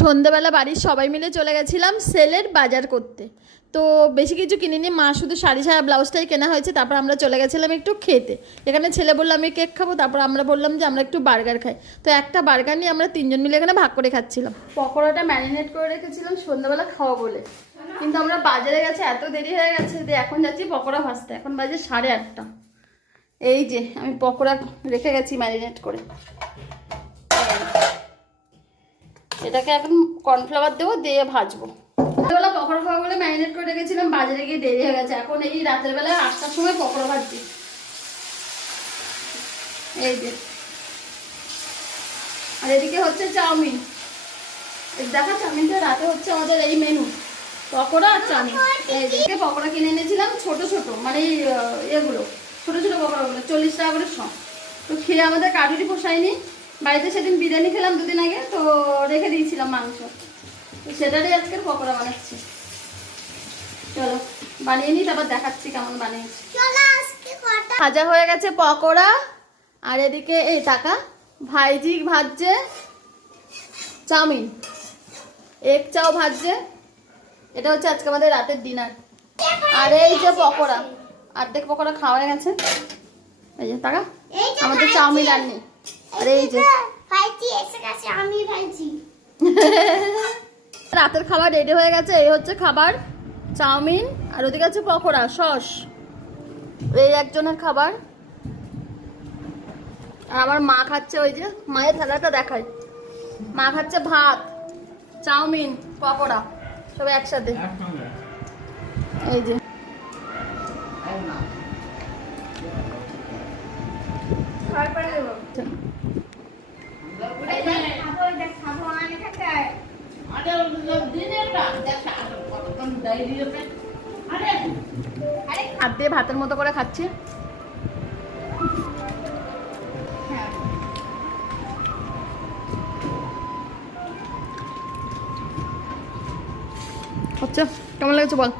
সন্ধ্যাবেলা বাড়ির সবাই মিলে চলে গেছিলাম সেলের বাজার করতে। তো বেশি কিছু কিনিনি, মা শুধু শাড়ি ছাড়া ব্লাউজটাই কেনা হয়েছে। তারপর আমরা চলে গেছিলাম একটু খেতে। এখানে ছেলে বললো আমি কেক খাবো, তারপর আমরা বললাম যে আমরা একটু বার্গার খাই। তো একটা বার্গার নিয়ে আমরা তিনজন মিলে এখানে ভাগ করে খাচ্ছিলাম। পকোড়াটা ম্যারিনেট করে রেখেছিলাম সন্ধ্যাবেলা খাওয়া বলে, কিন্তু আমরা বাজারে গেছে, এত দেরি হয়ে গেছে যে এখন যাচ্ছি পকোড়া ভাজতে। এখন বাজে 8:30। এই যে আমি পকোড়া রেখে গেছি ম্যারিনেট করে। এটাকে এখন কর্নফ্লাওয়ার দেবো, দিয়ে ভাজবো। রাতেরবেলা পকোড়া খাওয়া বলে ম্যারিনেট করে রেখেছিলাম, বাজারে গিয়ে দেরি হয়ে গেছে। এখন এই রাতের বেলা 8টার সময় পকোড়া ভাজছি। এই যে, আর এদিকে হচ্ছে চাউমিন। দেখা চাউমিনটা রাতে হচ্ছে আমাদের এই মেনু, পকোড়া আর চাউমিন। এইদিকে পকোড়া কিনে এনেছিলাম ছোট ছোট, মানে এগুলো ছোট ছোট পকোড়াগুলো 40 টাকা করে সব। তো খেয়ে আমাদের কারুরই পোষায়নি। বাড়িতে সেদিন বিরিয়ানি খেলাম দুদিন আগে, তো রেখে দিয়েছিলাম মাংস, তো সেটারই আজকের পকোড়া বানাচ্ছি। চলো বানিয়ে নিই, তারপর দেখাচ্ছি কেমন বানিয়েছি। ভাজা হয়ে গেছে পকোড়া, আর এদিকে এই টাকা ভাইজি ভাজছে চাউমিন, এগ চাও ভাজছে। এটা হচ্ছে আজকে আমাদের রাতের ডিনার। আর এই যে পকোড়া, অর্ধেক পকোড়া খাওয়া হয়ে গেছে। এই যে টাকা আমাদের চাউমিন আর নেই। আর এই যে রাতের খাবার রেডি হয়ে গেছে। এই হচ্ছে খাবার, চাউমিন, আর ওদিকে আছে পকোড়া সস। এই একজনের খাবার। আর আমার মা খাচ্ছে, ওই যে মায়ের থালাটা দেখায়, মা খাচ্ছে ভাত, চাউমিন, পকোড়া সব একসাথে। এই যে হাত দিয়ে ভাতের মতো করে খাচ্ছি। আচ্ছা কেমন লাগছে বল?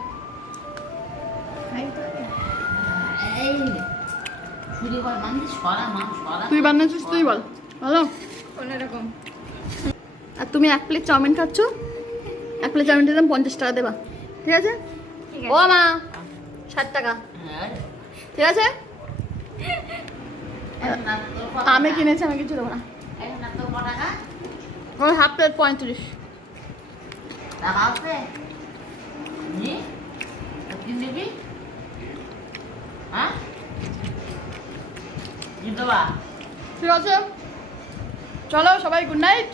তুই বানিয়েছিস, তুই বল ভালো কোনরকম। আর তুমি 1 প্লেট চাউমিন খাচ্ছ, 1 প্লেট চাউমিন দিলাম 50 টাকা দেবা, ঠিক আছে? ও মা 60 টাকা, ঠিক আছে? আমি কিনেছি, আমি কিছু দেবো না। ওই 1/2 প্লেট 35। ঠিক আছে, চলো সবাই গুড নাইট।